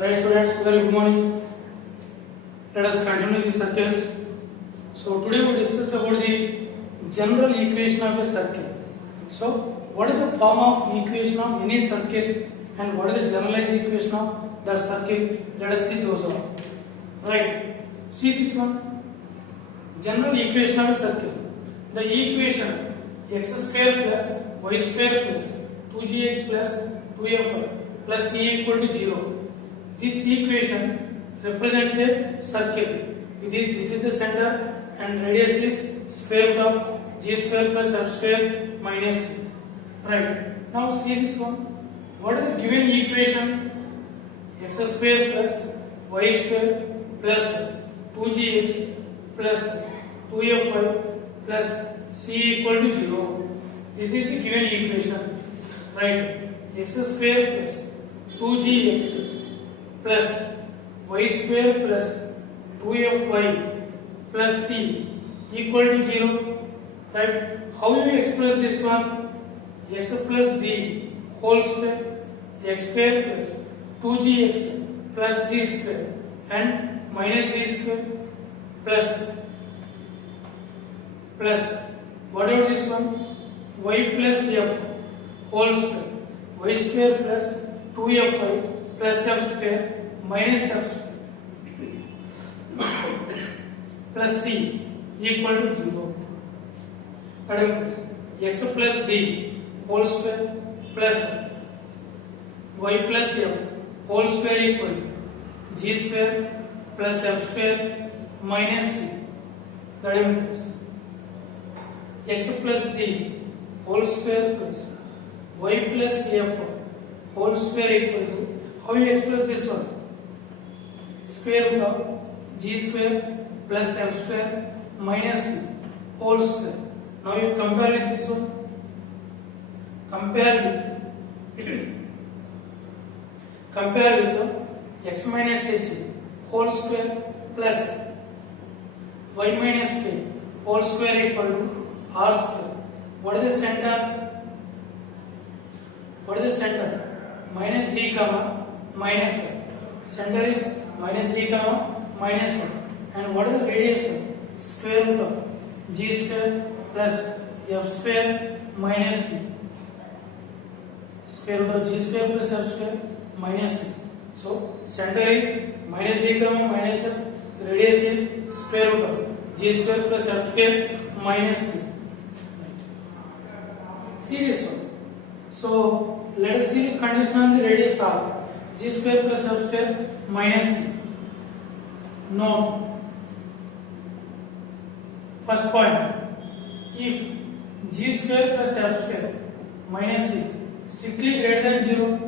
Right students, very good morning. Let us continue the circles. So today we discuss about the general equation of a circle. So what is the form of equation of any circle and what is the generalized equation of that circle? Let us see those all. Right. See this one. General equation of a circle. The equation x square plus y square plus 2gx plus 2fy plus c equal to 0. This equation represents a circle. This is the center and radius is square root of g square plus f square minus c. Right. Now see this one. What is the given equation? X square plus y square plus 2gx plus 2fy plus c equal to 0. This is the given equation. Right. X square plus 2gx plus y square plus 2fy plus c equal to 0. Right. How you express this one? X plus z whole square, x square plus 2gx plus z square and minus z square plus whatever this one, y plus f whole square, y square plus 2fy plus f square minus f square plus c equal to 0. X plus z whole square plus y plus f whole square equal to g square plus f square minus c. That implies x plus z whole square plus y plus f whole square equal to, how you express this one? Square root of g square plus f square minus c whole square. Now you compare with this one. Compare with x minus h whole square plus y minus k whole square equal to r square. What is the center? What is the center? Minus z comma minus 1. Center is minus z comma minus 1. And what is the radius? Square root of g square plus f square minus c. Square root of g square plus f square minus c. So center is minus z comma minus 1. Radius is square root of g square plus f square minus c. See this one. So let us see the condition on the radius of g square plus f square minus c. Note. First point. If g square plus f square minus c strictly greater than 0,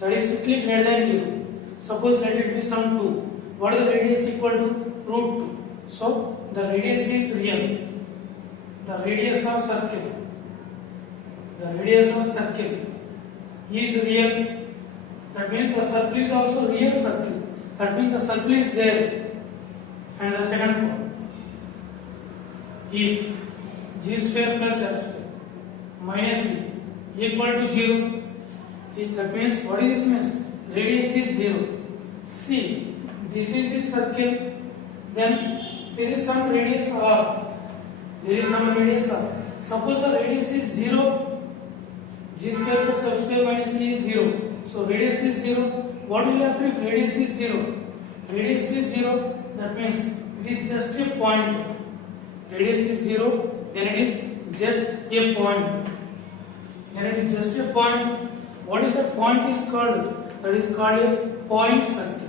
that is strictly greater than 0. Suppose let it be some 2. What is the radius equal to? Root 2. So the radius is real. The radius of circle. The radius of circle is real. That means the circle is also real circle. That means the circle is there. And the second point. If g square plus f square minus c equal to 0, that means what is this means? Radius is 0. See, this is the circle. Then there is some radius r. There is some radius r. Suppose the radius is 0. G square plus f square minus c is 0. So radius is 0. What will happen if radius is 0? Radius is 0. That means it is just a point. Radius is 0. Then it is just a point. Then it is just a point. What is that point is called? That is called a point circle.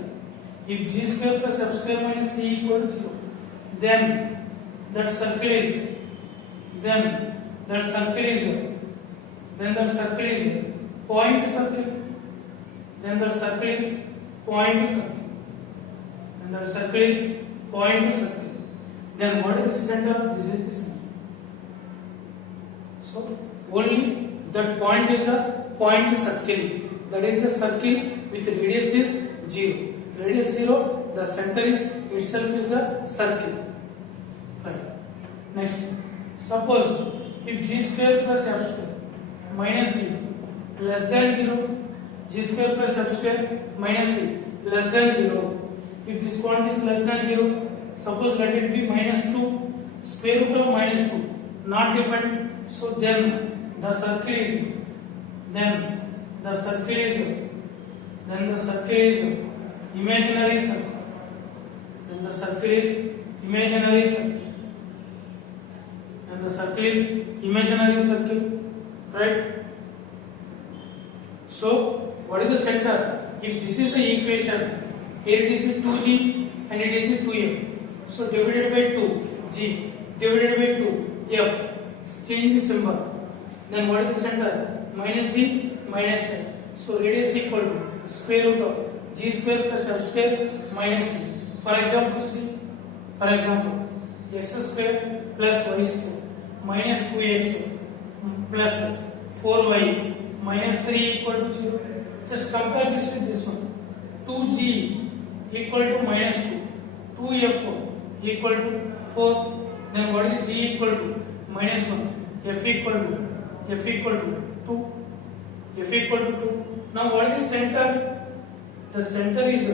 If g square plus f square minus c equal to 0, then that circle is point circle. Then the circle is point circle. And the circle is point circle. Then what is the center? This is the center. So only that point is the point circle. That is the circle with radius is 0. Radius 0, the center is itself is the circle. Right. Next. Suppose if g square plus f square minus c less than 0, g square plus f square minus c less than 0. If this quantity is less than 0, suppose let it be minus 2, square root of minus 2, not defined. So then the circle is imaginary circle. Then the circle is imaginary circle. And the circle is imaginary circle, right? So what is the center? If this is the equation, here it is with 2g and it is with 2f. So divided by 2, g, divided by 2, f. Change the symbol. Then what is the center? Minus g, minus f. So radius equal to square root of g square plus f square minus c. For example, x square plus y square minus 2x plus 4y minus 3 equal to 0. Just compare this with this one. 2g equal to minus 2. 2f equal to 4. Then what is g equal to? Minus 1. F equal to 2. F equal to 2. Now what is center? The center is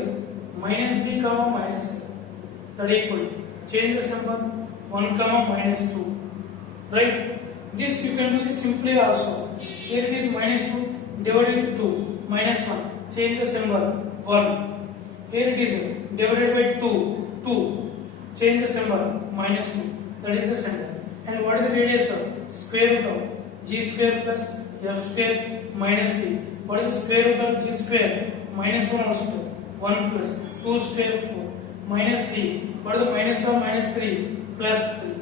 minus g comma minus f. That equal to, change the symbol, 1 comma minus 2. Right? This you can do this simply also. Here it is minus 2 divided with 2 minus 1. Change the symbol, 1. Here it is divided by 2. Change the symbol, minus 2. That is the center. And what is the radius of? Square root of g square plus f square minus c. What is the square root of g square? Minus 1 whole square. 1 plus 2 square 4 minus c. What is the minus of minus 3 plus 3?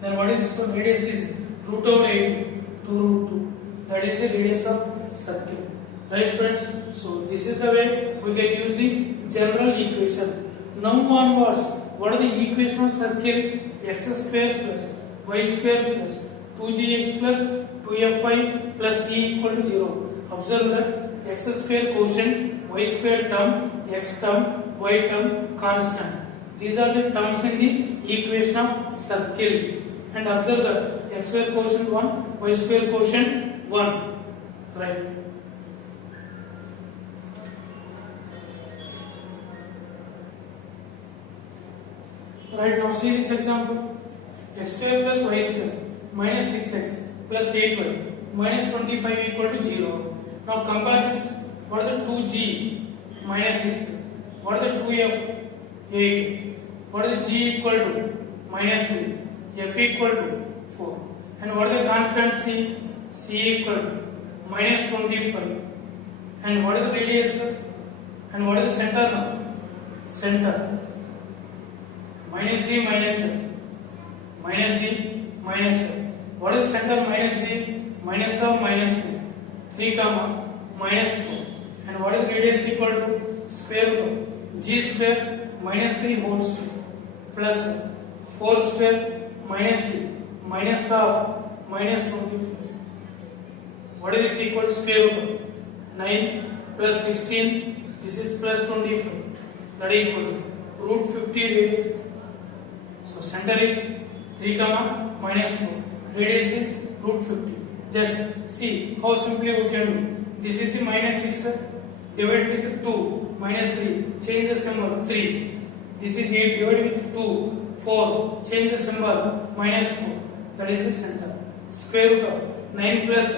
Then what is this one? Radius is root over 8 to root 2. That is the radius of circle. Right, friends? So this is the way we can use the general equation. Now onwards, what are the equation of circle? X square plus y square plus 2gx plus 2fy plus c equal to 0. Observe that x square quotient, y square term, x term, y term constant. These are the terms in the equation of circle. And observe that x square quotient 1, y square quotient 1. Right. Right, now see this example. X square plus y square minus 6x plus 8y minus 25 equal to 0. Now compare this. What is the 2g minus 6? What is the 2f? 8. What is the g equal to? Minus 3. F equal to 4. And what is the constant c? C equal to minus 25. And what is the radius? And what is the center now? Center. Minus z minus f. Minus z minus f. What is the center? Minus z minus of minus 3. 3 comma minus 4. And what is the radius equal to? Square root of g square minus 3 whole square plus 4 square minus c minus of minus 25. What is this equal to? Square root of 9 plus 16. This is plus 25. That is equal to root 50 radius. So center is 3 comma minus 4. Radius is root 50. Just see how simply we can do. This is the minus 6 divided with 2 minus 3. Change the symbol 3. This is 8 divided with 2 4. Change the symbol minus 4. That is the center. Square root of 9 plus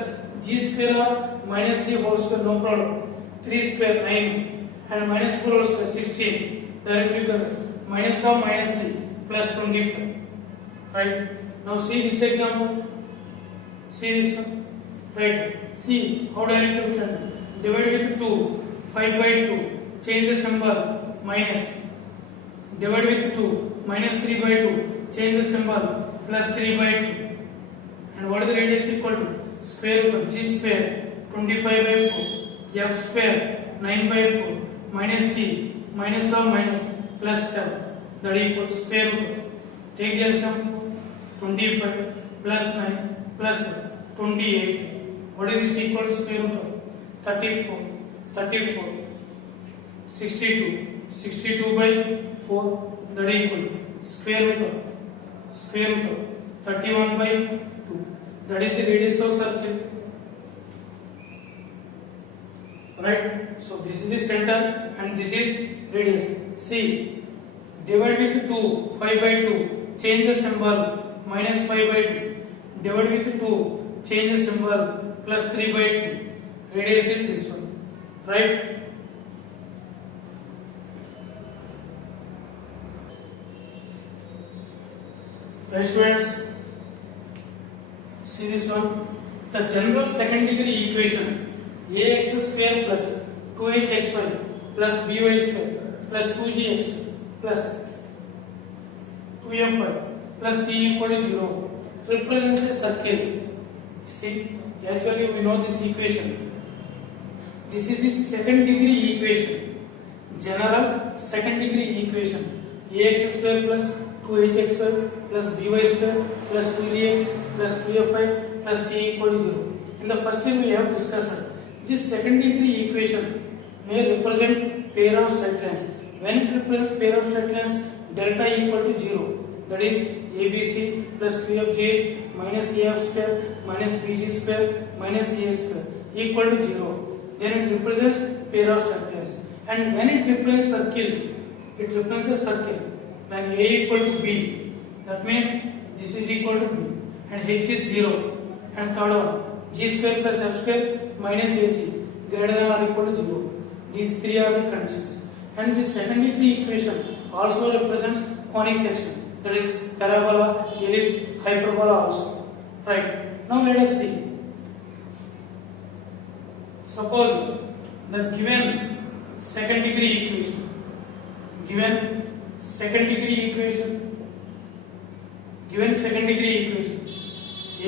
g square or minus g whole square, no problem. 3 square 9 and minus 4 whole square 16. Directly the minus of minus c plus 25. Right. Now see this example. See this one. Right. See how directly we can do. Divide with 2. 5 by 2. Change the symbol minus. Divide with 2. Minus 3 by 2. Change the symbol plus 3 by 2. And what is the radius equal to? Square root of g square 25 by 4. F square 9 by 4. Minus c minus of minus plus 7. That equals square root of. Take the sum 25 plus 9 plus 28. What is this equal to? Square root of 34. 62 by 4. That equal to square root of 31 by 2. That is the radius of circle. right? So this is the center and this is radius. See, divide with 2, 5 by 2, change the symbol, minus 5 by 2, divide with 2, change the symbol, plus 3 by 2, radius is this one, right? Right students, see this one, the general second degree equation ax square plus 2hxy plus by square plus 2gx plus 2fy plus c equal to 0 represents a circle. See, actually we know this equation. This is the second degree equation, general second degree equation, ax square plus 2hxy plus by square plus 2gx plus 2fy plus c equal to 0. In the first year we have discussed this second degree equation may represent pair of straight lines. When it represents pair of straight lines, delta equal to 0. That is ABC plus 2fgh minus af square minus bg square minus ca square equal to 0. Then it represents pair of straight lines. And when it represents circle, it represents a circle. When a equal to b, that means this is equal to b and h is 0. And third one, g square plus f square minus ac greater than or equal to 0. These three are the conditions. And this second degree equation also represents conic section. That is parabola, ellipse, hyperbola also. Right. Now let us see. Suppose the given second degree equation,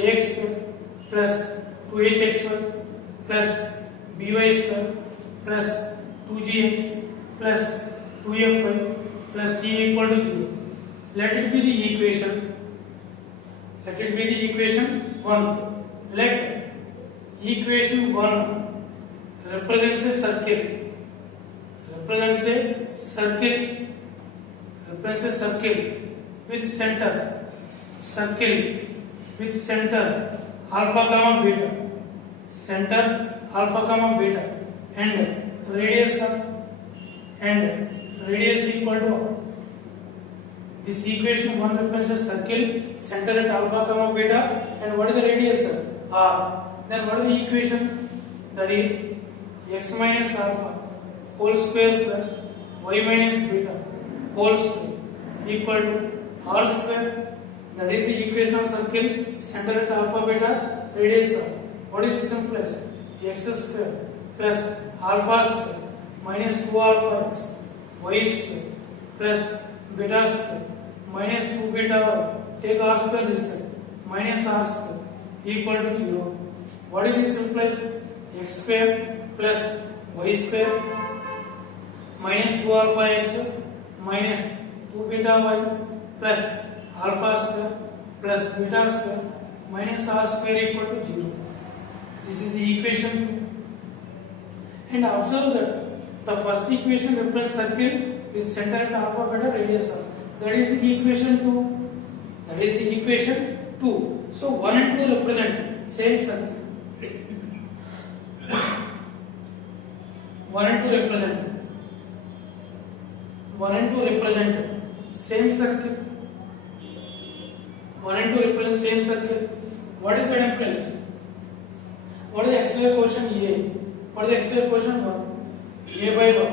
ax square plus 2hxy plus by square plus 2gx plus 2fy plus c equal to 0. Let it be the equation 1. Let equation 1 represents a circle with center alpha comma beta and radius equal to. This equation 1 represents a circle center at alpha comma beta, and what is the radius? R. Then what is the equation? That is x minus alpha whole square plus y minus beta whole square equal to r square. That is the equation of circle center at alpha beta, radius R. What is this implies? X square plus alpha square minus 2 alpha x y square plus beta square minus 2 beta y. Take r square this side minus r square equal to 0. What is this implies? X square plus y square minus 2 alpha x minus 2 beta y plus alpha square plus beta square minus r square equal to 0. This is the equation 2. And observe that the first equation represents circle with center at alpha beta radius r. That is the equation 2. So 1 and 2 represent same circle. 1 and 2 represent same circle. 1 and 2 represent same circle. What is that implies? What is the x-y quotient A? What is the x-y quotient 1? A by 1.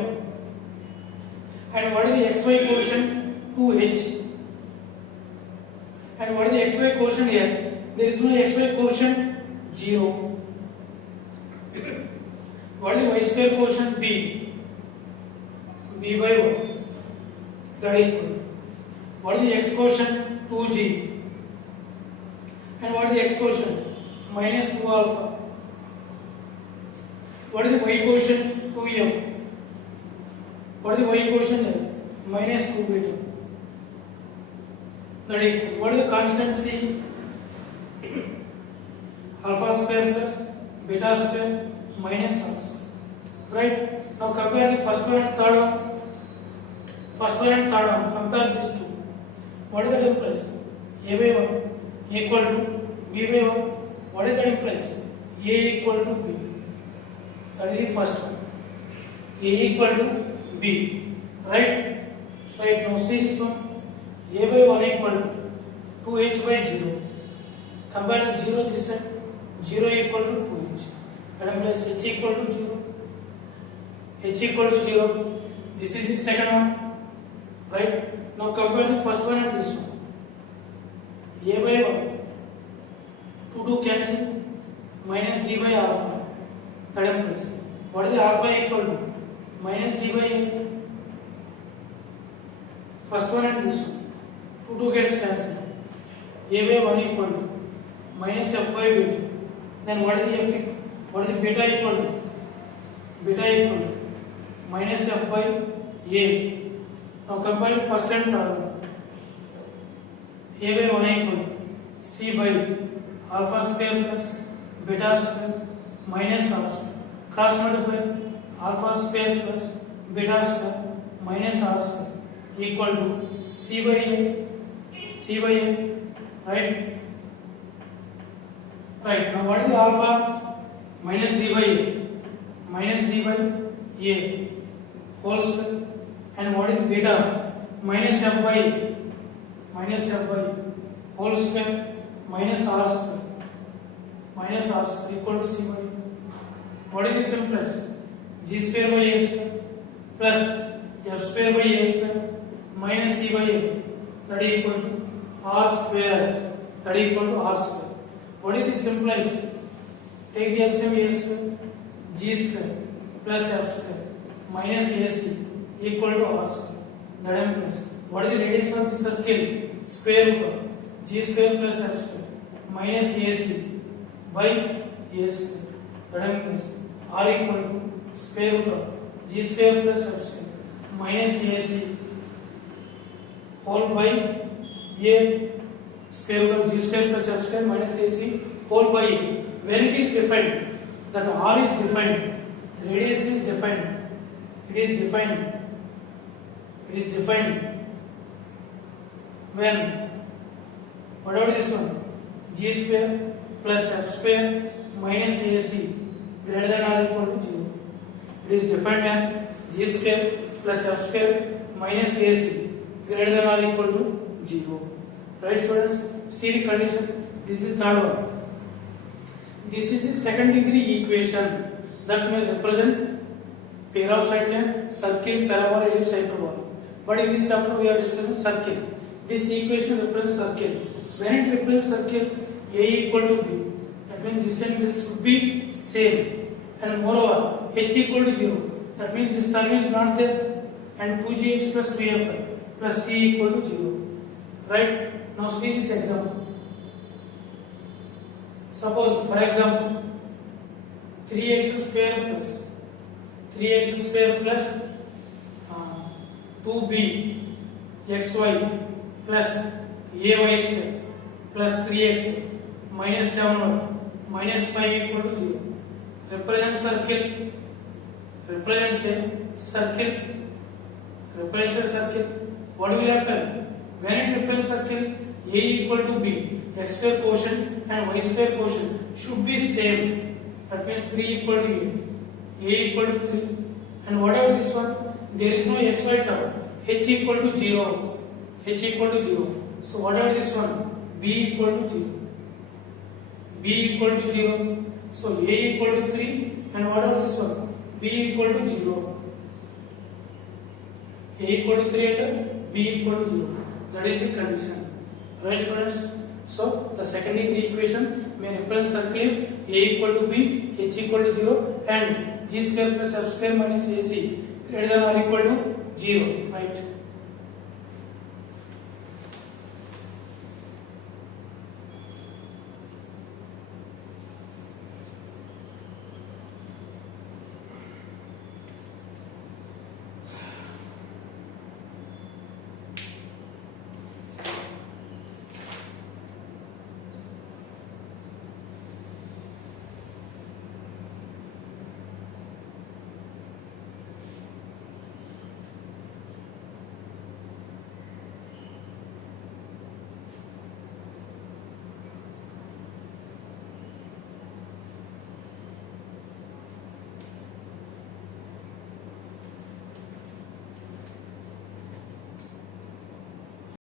And what is the xy quotient 2h? And what is the xy quotient here? There is no xy quotient 0. What is the y square quotient b? B by 1. That is equal. What is the x quotient 2g? And what is the x quotient? Minus 2 alpha. What is the y quotient 2m? What is the y quotient here? Minus 2 beta. That is equal. What is the constant c? Alpha square plus beta square minus r square. Right? Now compare the first one and third one. Compare these two. What is the difference? A by 1 equal to b by 1. What is the difference? A equal to b. That is the first one. A equal to B, right? Right, now see this one. A by 1 equal to 2h by 0. Compare the 0 this side. 0 equal to 2h. And place h equal to 0. H equal to 0. This is the second one. Right? Now compare the first one and this one. A by 1. 2 cancel. Minus g by alpha. Third place. What is the alpha equal to? Minus g by a. First one and this one. 2 gets cancelled. A by 1 equal to minus f by beta. Then what is the f? What is the beta equal to? Beta equal to minus f by a. Now compare the first and third one. A by 1 equal to c by alpha square plus beta square minus r square. Cross multiply alpha square plus beta square minus r square equal to c by a, right? Right, now what is the alpha? Minus z by a whole square. And what is beta? Minus f by a whole square minus r square equal to c by a. What is the simplest? G square by a square plus f square by a square minus c by a, that is equal to r square, that is equal to r square. What is the simplest? Take the LCM a square, g square plus f square minus ac equal to r square, that is plus. What is the radius of the circle? Square root of g square plus f square minus ac by a square, that is plus. R equal to square root of g square plus f square minus ac whole by a square root of g square plus f square minus ac whole by a. When it is defined, that r is defined, radius is defined, it is defined when whatever this one, g square plus f square minus ac greater than or equal to 0. It is defined when g square plus f square minus ac greater than or equal to 0. Right, students? See the condition. This is the third one. This is the second degree equation that may represent pair of side line, circle, parabola, ellipse, hyperbola. But in this chapter we are discussing circle. This equation represents circle. When it represents circle, a equal to b. That means this and this should be same. And moreover, h equal to 0. That means this term is not there. And 2gh plus 2f plus c equal to 0. Right? Now see this example. Suppose, for example, 3x square plus 2b xy plus ay square plus 3x minus 7y minus 5 equal to 0. Represents a circle. What will happen? When it represents circle, a equal to b, x square quotient and y square quotient should be same. That means 3 equal to a equal to 3. And whatever this one, there is no xy term, h equal to 0. So whatever this one, b equal to 0. So a equal to 3 and whatever this one, b equal to 0. A equal to 3 and b equal to 0. That is the condition. Right, students? So the second degree equation may represent circle if a equal to b, h equal to 0 and g square plus f square minus ac greater than or equal to 0. Right?